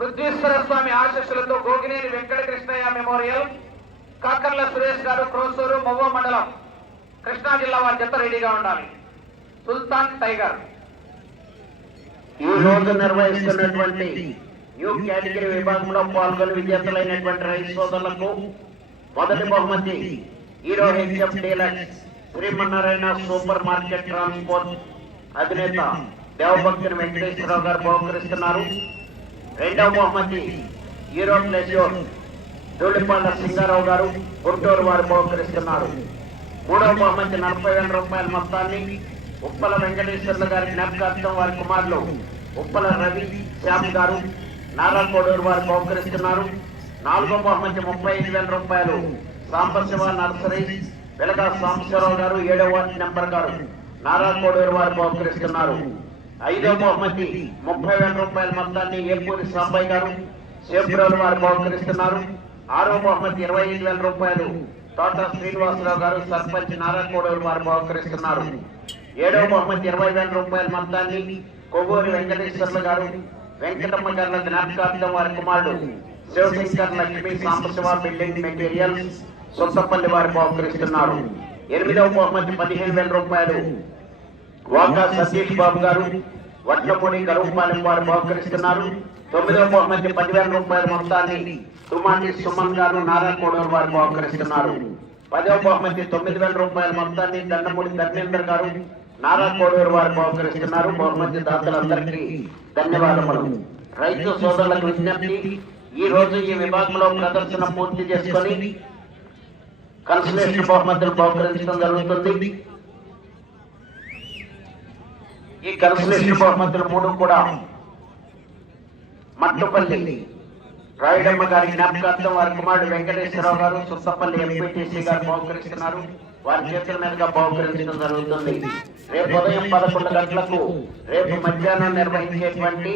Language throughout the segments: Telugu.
పృథ్వీశ్వర స్వామి ఆశస్సులతో గోగినేని వెంకట కృష్ణయ్య మెమోరియల్ కాకర్ల సురేష్ గారు క్రోసూరు మొవ్వ మండలం కృష్ణా జిల్లా వారి జత రెడీగా ఉండాలి. సుల్తాన్ టైగర్. ఈ రోజు నిర్వహిస్తున్నటువంటి యూ కేటగిరీ విభాగంలో పాల్గొని విజేతలైనటువంటి రైతు సోదరులకు మొదటి బహుమతి Hero HF deluxe Srimannarayana super market transport అధినేత దేవభక్తుని వెంకటేశ్వరరావు గారు బహుకరిస్తున్నారు. రెండవ బహుమతి హీరో ప్లెజ్యూర్ ధూళిపాల సింగారావు గారు గుంటూరు వారు బహుకరిస్తున్నారు. మూడవ బహుమతి నలభై వేల రూపాయల మొత్తాన్ని ఉప్పల వెంకటేశ్వర్ల గారి జ్ఞాపకార్థం వారి కుమారులు ఉప్పల రవి శ్యామ్ గారు నారా కోడూరు వారు బహుకరిస్తున్నారు. నాలుగో బహుమతి ముప్పై ఐదు వేల రూపాయలు సాంబశివ నర్సరీ వెలగా సాంబశివరావు గారు ఏడవ నెంబర్ గారు నారా కోడూరు వారు బహుకరిస్తున్నారు. ఐదో బహుమతి. ముప్పై వేల రూపాయల మొత్తాన్ని ఏపూరి సాంబయ్య గారు శేపురావు వారు బహుకరిస్తున్నారు. ఆరో బహుమతి ఇరవై ఐదు వేల రూపాయలు. తోట శ్రీనివాసరావు గారు సర్పంచ్ నారా కోడూరు వారు బహుకరిస్తున్నారు. ఏడవ బహుమతి ఇరవై వేల రూపాయల మొత్తాన్ని కొవ్వూరి వెంకటేశ్వర్లు గారు వెంకటమ్మ గారి జ్ఞాపకార్థం వారి కుమారుడు శివశంకర్ లక్ష్మి సాంబశివ బిల్డింగ్ మెటీరియల్స్ సొంతపల్లి వారు బహుకరిస్తున్నారు. ఎనిమిదవ బహుమతి పదిహేను వేల రూపాయలు. వాకా సతీష్ బాబు గారు వడ్లపూడి గరువుపాలెం వారు బహుకరిస్తున్నారు. తొమ్మిదవ బహుమతి పదివేల రూపాయల మొత్తాన్ని తుమాటి సుమన్ గారు నారా కోడూరు వారు బహుకరిస్తున్నారు. పదవ బహుమతి తొమ్మిది వేల రూపాయల మొత్తాన్ని దండమూడి ధర్మేందర్ గారు నారా కోడూరు వారు బహుకరిస్తున్నారు. బహుమతి దాతలందరికీ ధన్యవాదములు. రైతు సోదరులకు విజ్ఞప్తి ఈ రోజు ఈ విభాగంలో ప్రదర్శన పూర్తి చేసుకొని కన్సలేషన్ బహుమతులు బహుకరించడం జరుగుతుంది. ఈ కన్సలేషన్ బహుమతులు మూడు కూడా. మట్టుపల్లి రాయుడమ్మ గారి జ్ఞాపకార్థం వారి కుమారుడు వెంకటేశ్వరరావు గారు సుత్తపల్లి ఎంపీటీసీ గారు బహుకరిస్తున్నారు. వారి చేతుల మీదుగా బహుకరించడం జరుగుతుంది. రేపు ఉదయం పదకొండు గంటలకు రేపు మధ్యాహ్నం నిర్వహించేటువంటి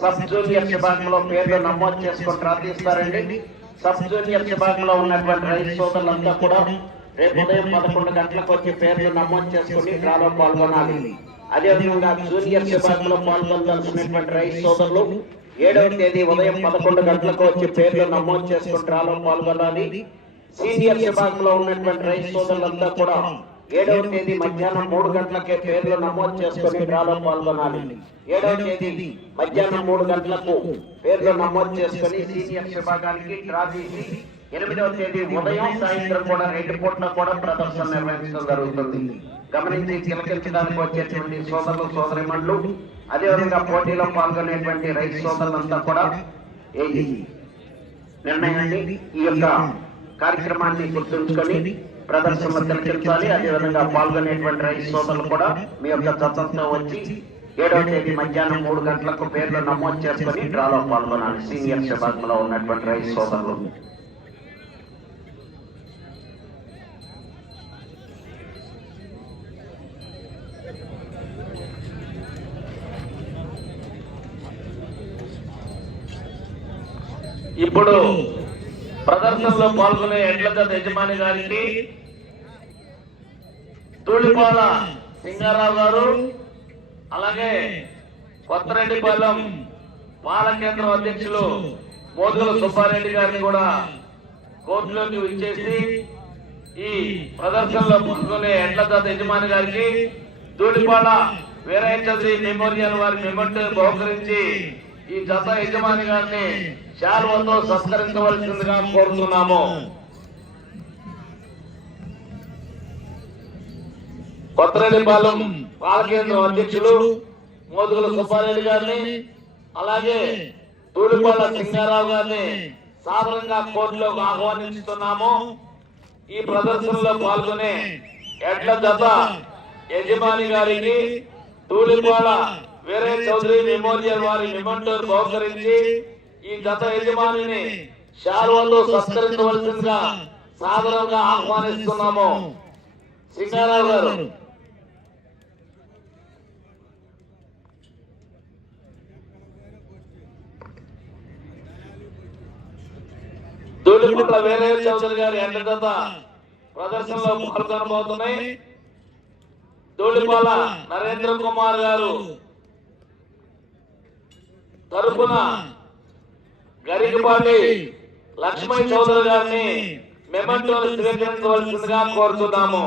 సబ్ జూనియర్ విభాగంలో పేర్లు నమోదు చేసుకొని ప్రార్థిస్తారండి. సబ్ జూనియర్ విభాగంలో ఉన్నటువంటి రైతు సోదరులంతా కూడా రేపు ఉదయం పదకొండు గంటలకు వచ్చి పేర్లు నమోదు చేసుకుని డ్రాలో పాల్గొనాలి. అదేవిధంగా జూనియర్ విభాగంలో పాల్గొనాల్సినటువంటి రైతు సోదరులు ఏడవ తేదీ ఉదయం పదకొండు గంటలకు వచ్చి పేర్లు నమోదు చేసుకుని డ్రాలో పాల్గొనాలి. సీనియర్ విభాగంలో ఉన్నటువంటి రైతు సోదరులంతా కూడా ఏడవ తేదీ మధ్యాహ్నం మూడు గంటలకే పేర్లు నమోదు చేసుకుని డ్రాలో పాల్గొనాలి. ఏడవ తేదీ మధ్యాహ్నం మూడు గంటలకు పేర్లు నమోదు చేసుకుని సీనియర్ విభాగానికి డ్రా తీసి ఎనిమిదవ తేదీ ఉదయం సాయంత్రం కూడా రెండు పూట్ల కూడా ప్రదర్శన నిర్వహించడం జరుగుతుంది. గమనించి తిలకించడానికి వచ్చేటువంటి సోదరులు సోదరిమణులు అదేవిధంగా పోటీలో పాల్గొనేటువంటి రైతు సోదరులంతా కూడా నిర్ణయాన్ని ఈ యొక్క కార్యక్రమాన్ని గుర్తుంచుకొని ప్రదర్శన తిలకించాలి. అదేవిధంగా పాల్గొనేటువంటి రైతు సోదరులు కూడా మీ యొక్క జతంతో వచ్చి ఏడవ తేదీ మధ్యాహ్నం మూడు గంటలకు పేర్లు నమోదు చేసుకొని డ్రాలో పాల్గొనాలి. సీనియర్ విభాగంలో ఉన్నటువంటి రైతు సోదరులు. ఇప్పుడు ప్రదర్శనలో పాల్గొనే ఎడ్ల జత యజమాని గారికి తూళిపాల సింగారావు గారు అలాగే కొత్తరెడ్డిపాలెం పాల కేంద్రం అధ్యక్షులు మోదుగుల సుబ్బారెడ్డి గారిని కూడా కోర్టులోకి విచ్చేసి ఈ ప్రదర్శనలో పాల్గొనే ఎడ్ల జత యజమాని గారికి తూళిపాల వీరయ్య చౌదరి మెమోరియల్ వారి మెమెంట్ బహుకరించి ఈ జత యజమాని గారిని శాల్వతో సత్కరించవలసిందిగా కోరుతున్నాము. కొత్తరెడ్డిపాలెం పాలకేంద్రం అధ్యక్షులు మోదుగుల సుబ్బారెడ్డి గారిని అలాగే తూలిపాల సింగారావు గారిని సాధారణంగా కోర్టులోకి ఆహ్వానిస్తున్నాము. ఈ ప్రదర్శనలో పాల్గొనే ఎడ్ల జత యజమాని గారికి తూలిపాల వీరే చౌదరి మెమోరియల్ వారి మెమెంటోర్ బహుకరించి ఈ జత యజమానిని శాల్వాతో సత్కరించవలసిందిగా సాధారణంగా ఆహ్వానిస్తున్నాము. సింగారావు గారు. దూడిపుట్ల వేరే చౌదరి గారి ఎండత ప్రదర్శనలో పాల్గొనబోతున్నాయి. దూడిపాల నరేంద్ర కుమార్ గారు. తరపున గరికపాటి లక్ష్మణ్ చౌదరి గారిని మెమంటోలు స్వీకరించవలసిందిగా కోరుతున్నాము.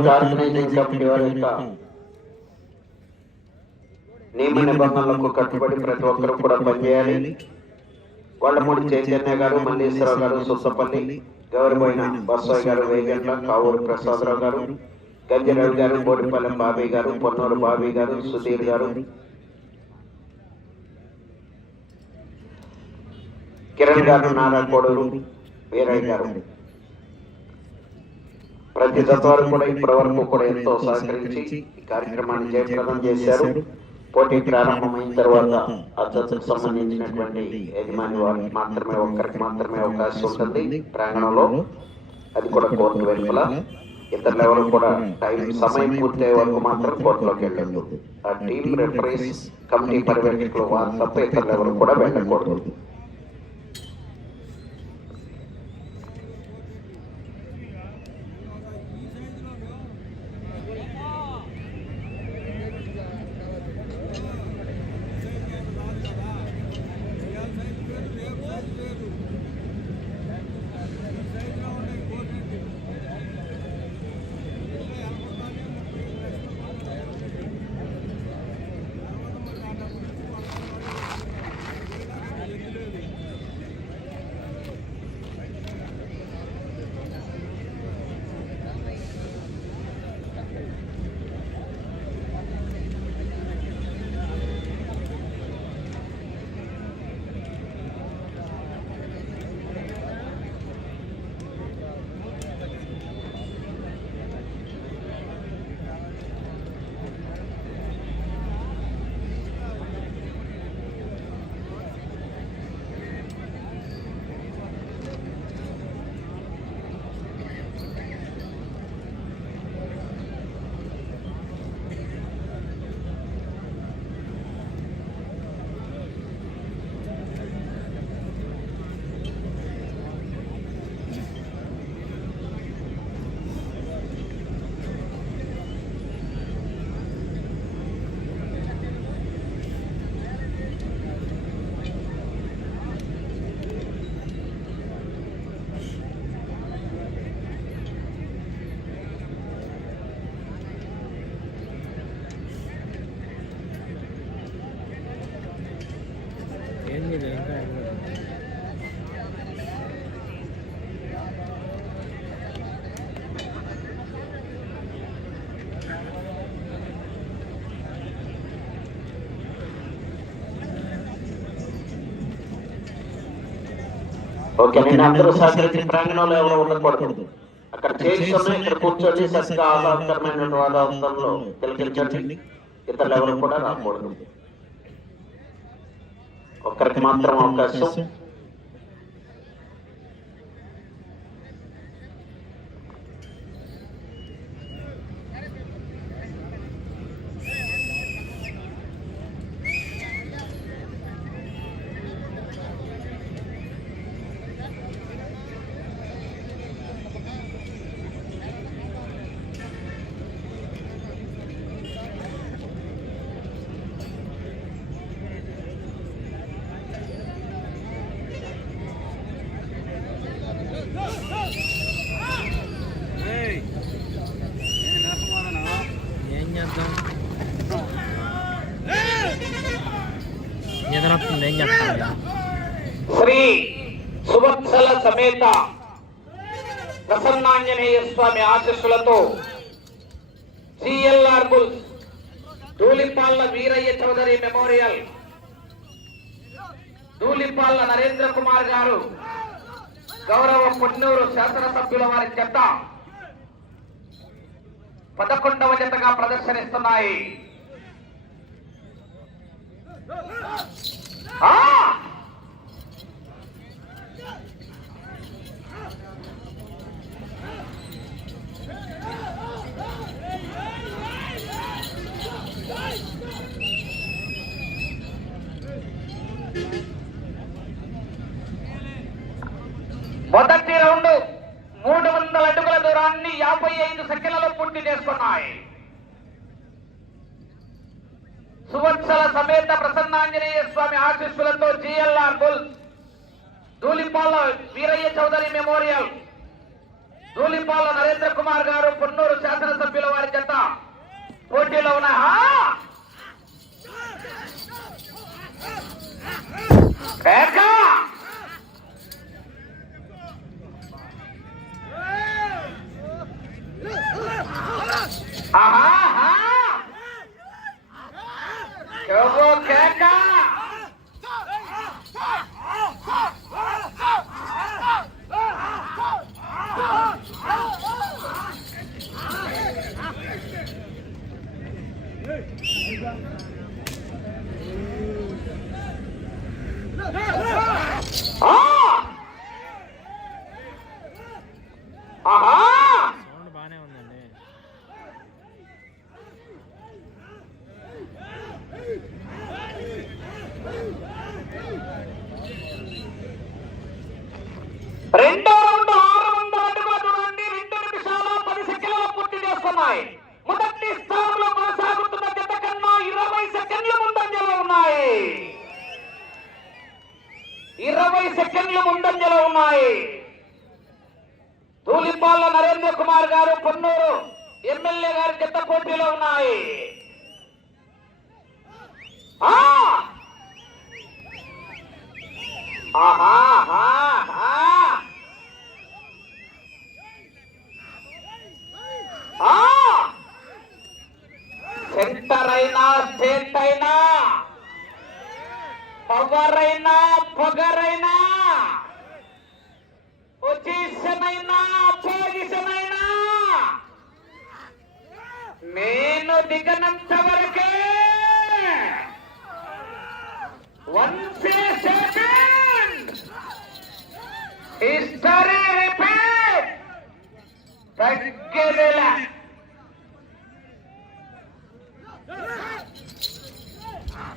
కోర్టు ఆర్గనైజింగ్ కమిటీ నియమ నిబంధనలకు కట్టుబడి ప్రతి ఒక్కరూ కూడా పనిచేయాలి. వాళ్ళమూడి చైతన్య గారు మల్లేశ్వరరావు గారు సుసపల్లి గౌరవమైన బస్సాయి గారు వేగండ్ల కావూరు ప్రసాదరావు గారు గంజరావు గారు బోడిపల్లెం బాబీ గారు పొన్నూరు బాబీ గారు సుధీర్ గారు కిరణ్ గారు నారా కోడూరు వీరయ్య గారు. ప్రతి తత్వాలు కూడా ఇప్పటి వరకు కూడా ఎంతో సహకరించి ఈ కార్యక్రమాన్ని జయప్రదం చేశారు. పోటీ ప్రారంభమైన తర్వాత అద్దతుకు సంబంధించినటువంటి యజమాని వారికి మాత్రమే ఒక్కరికి మాత్రమే అవకాశం ఉంటుంది ప్రాంగణంలో. అది కూడా కోర్టు వెలుపల. ఇతరులు ఎవరు కూడా టైం సమయం పూర్తయ్యే వరకు మాత్రం కోర్టులోకి వెళ్ళదు. ఆ టీం రెఫరీస్ కమిటీ పర్యవేక్షకులు వారు తప్ప ఇతరులు ఎవరు కూడా వెళ్ళకూడదు. ఓకే నేను అందరూ సహకరించి ప్రాంగణంలో ఎవరు ఉండకూడదు. అక్కడ చేసి ఉన్నాయి ఇక్కడ కూర్చొని చక్కగా ఆహ్లాదకరమైన వాతావరణంలో తిలకించండి. ఇతరులు ఎవరు కూడా రాకూడదు. ఒక్కరికి మాత్రం అవకాశం సువత్సల ప్రసన్నాంజనేయ స్వామి ఆశస్సులతో CLR bull Dhulipalla Veeraiah Chowdary memorial Dhulipalla Narendra Kumar గారు గౌరవ పొన్నూరు శాసనసభ్యుల వారి చెత్త పదకొండవ జతగా ప్రదర్శనిస్తున్నాయి. ఆ! మొదటి రౌండ్ మూడు వందల అడుగుల దూరాన్ని యాభై ఐదు సెకండ్లలో పూర్తి చేసుకున్నాయి. సువత్సల సమేత ప్రసన్నాంజనేయ స్వామి ఆశీస్సులతో GLR bull Dhulipala Veeraiah Chowdary memorial Dhulipala Narendra Kumar గారు పొన్నూరు శాసనసభ్యుల వారి జత పోటీలో ఉన్న Aha! సెంటర్ అయినా స్టేట్ అయినా పవర్ అయినా పొగరైనా పొజిషన్ అయినా పొజిషన్ అయినా నేను దిగనంత వరకు తగ్గేదేలా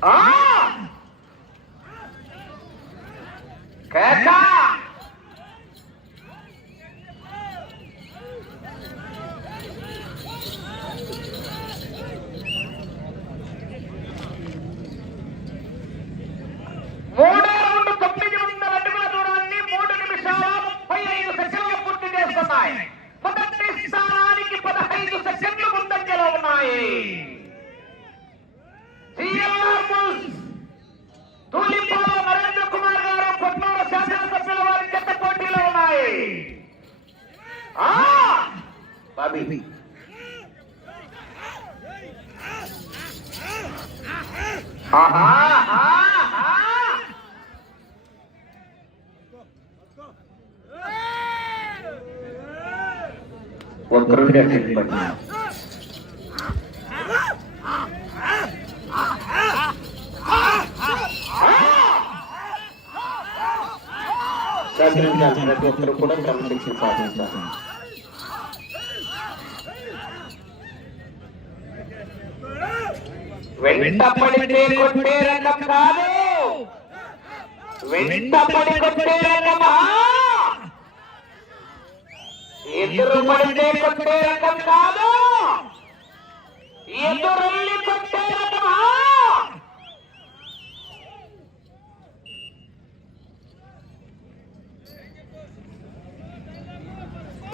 ఆ! కేక! మూడో రౌండ్ తొమ్మిది వందల అడుగుల దూరాన్ని మూడు నిమిషాల ముప్పై ఐదు సెకండ్లు పూర్తి చేస్తున్నాయి మొదటి స్థానానికి పదహైదు సెకండ్లు ముందంజలో ఉన్నాయి సిఎల్ఆర్ బుల్స్ తూలిపాల నరేంద్ర కుమార్ గారు పొన్నూరు శాసనసభ్యుల వారి చెత్త పోటీలో ఉన్నాయి ఆ! బాబీ ఆహా, ఆహా, ఆహా. ప్రతి ఒక్కరు కూడా క్రమశిక్షణ పాటించాలి వెంట పడితే కొట్టే రకం కాదు. వెంట కొట్టే రకమా ఎదురు పడితే కొట్టే రకం కాదు. ఎదురెళ్ళి కొట్టే రకమా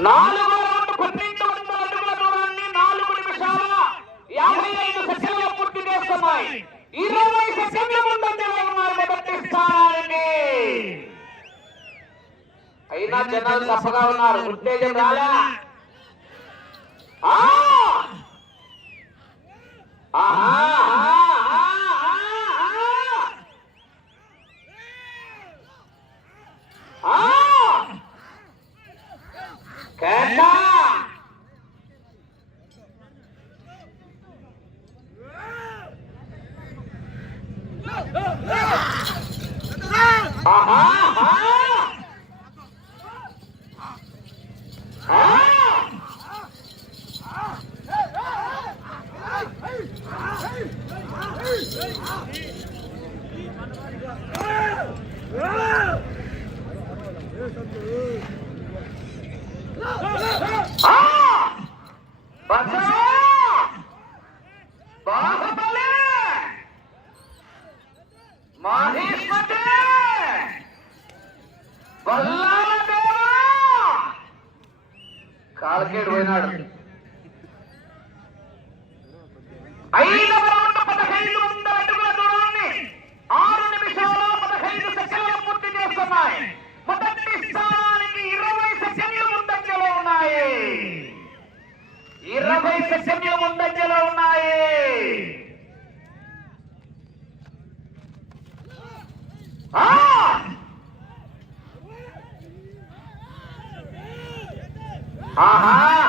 నాలుగో రౌండ్ పన్నెండు వందల అడుగుల దూరాన్ని నాలుగు నిమిషాల యాభై ఐదు సెకండ్లు పూర్తి చేస్తున్నాయి. ఇరవై సెకండ్ల ముందంజలో ప్రకటించాలని అయినా జనాలు తప్పగా ఉన్నారు. ఉత్తేజం రాలేనా ఆహా! నలభై సెకండ్ల ఉన్నాయి. ఆహా!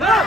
야!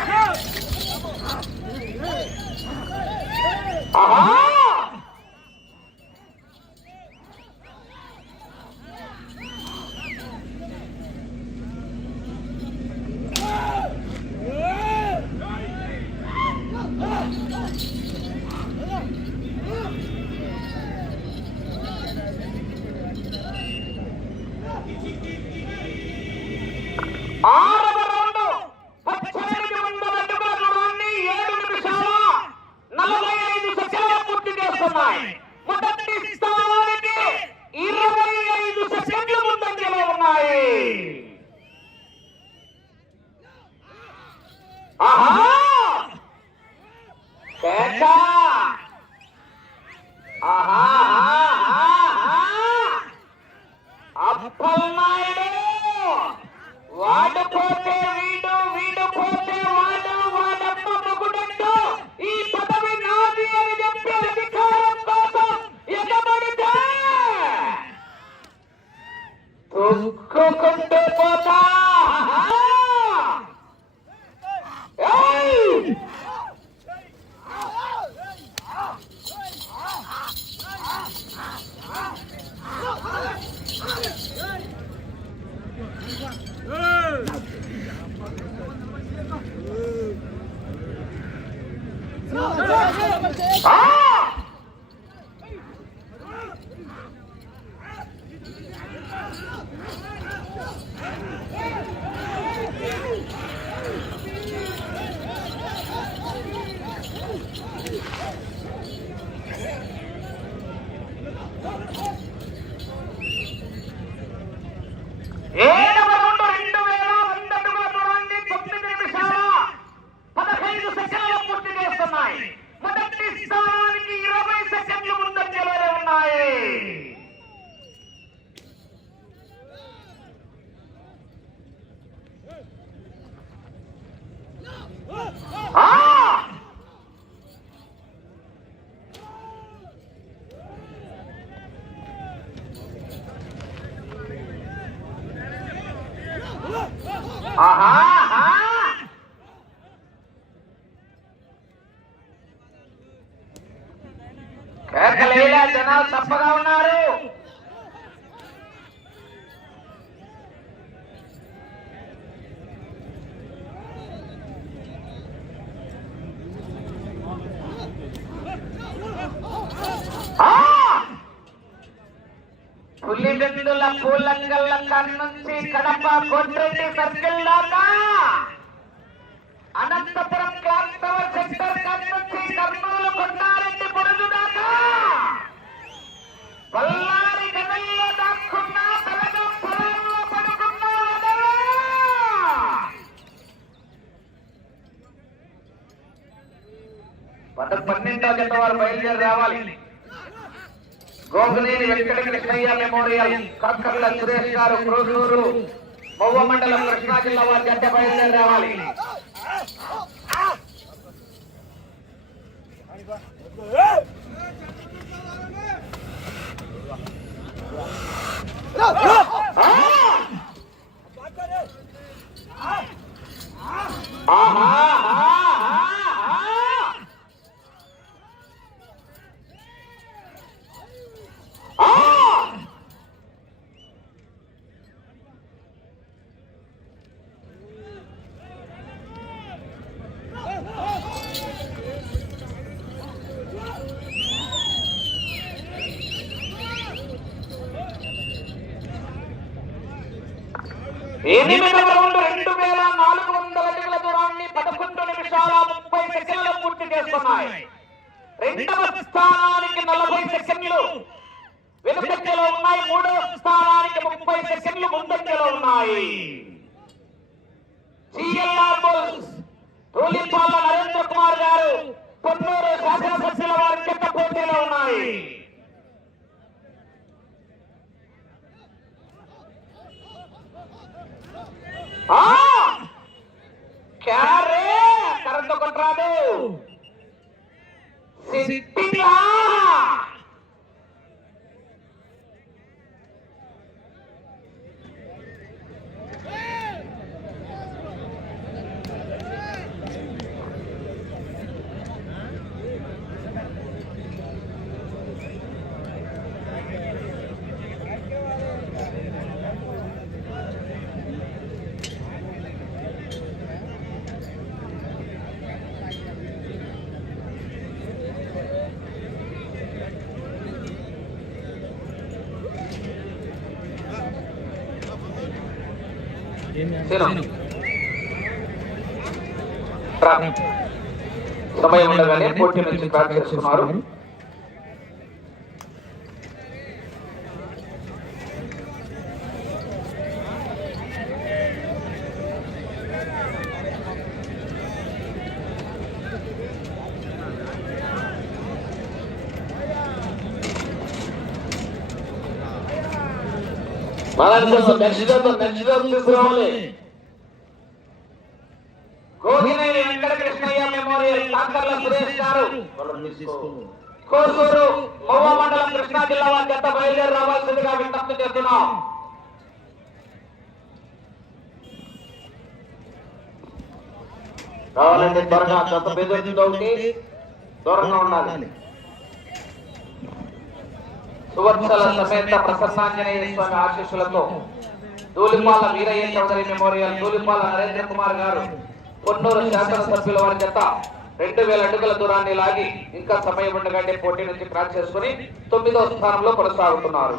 అనంతపురం క్లాక్ టవర్ సెక్టర్ కన్నుంచి కర్నూలు కొండారెడ్డి బురుజు దాకా. బళ్ళారి గదల్లో దాక్కున్న బలగం పొలంలో పడుకున్న పద పన్నెండో జత వారు బయలుదేరి రావాలి. గోగులేని వెంకట కృష్ణయ్య మెమోరియల్ కక్కర్ల సురేష్ గారు క్రోసూరు మొవ్వ మండలం కృష్ణా జిల్లా వారి జత బయలుదేరి రావాలి ఆహా, ఆహా, ఆహా. ఆ! ఎనిమిదవ రౌండ్ రెండు వేల నాలుగు వందల అడుగుల దూరాన్ని పదకొండు నిమిషాల ముప్పై సెకండ్లు పూర్తి చేస్తున్నాయి రెండవ స్థానానికి నలభై సెకండ్లు వెనుకంజలో ఉన్నాయి మూడవ స్థానానికి ముప్పై సెకండ్లు ముందంజలో ఉన్నాయి సిఎల్ఆర్ బుల్స్ తూలిపాల నరేంద్ర కుమార్ గారు కొన్నూరు శాసనసభ్యుల వారి చెక్క పోటీలో ఉన్నాయి ఆ! క్యారే! కరెంట్ కొట్రాదు సిట్టింగ్లా సమయం ఉండగానే పోటీ నుంచి స్టార్ట్ చేస్తున్నారు గోగినేని వెంకట కృష్ణయ్య మెమోరియల్ కాకర్ల సురేష్ గారు కోసూరు మవ్వ మండలం కృష్ణా జిల్లా వారి చెత్త బయలుదేరి రావాల్సిందిగా విజ్ఞప్తి చేస్తున్నాం. కావాలంటే త్వరగా దూరంగా ఉండాలి. సువర్చల సమేత ప్రసన్నాంజనేయ స్వామి ఆశీస్సులతో దూలిపాల వీరయ్య చౌదరి మెమోరియల్ దూలిపాల నరేంద్ర కుమార్ గారు కొన్నూరు శాసనసభ్యుల వారి చేత రెండు వేల అడుగుల దూరాన్ని లాగి ఇంకా సమయం ఉండగానే పోటీ నుంచి క్రాస్ చేసుకుని తొమ్మిదవ స్థానంలో కొనసాగుతున్నారు.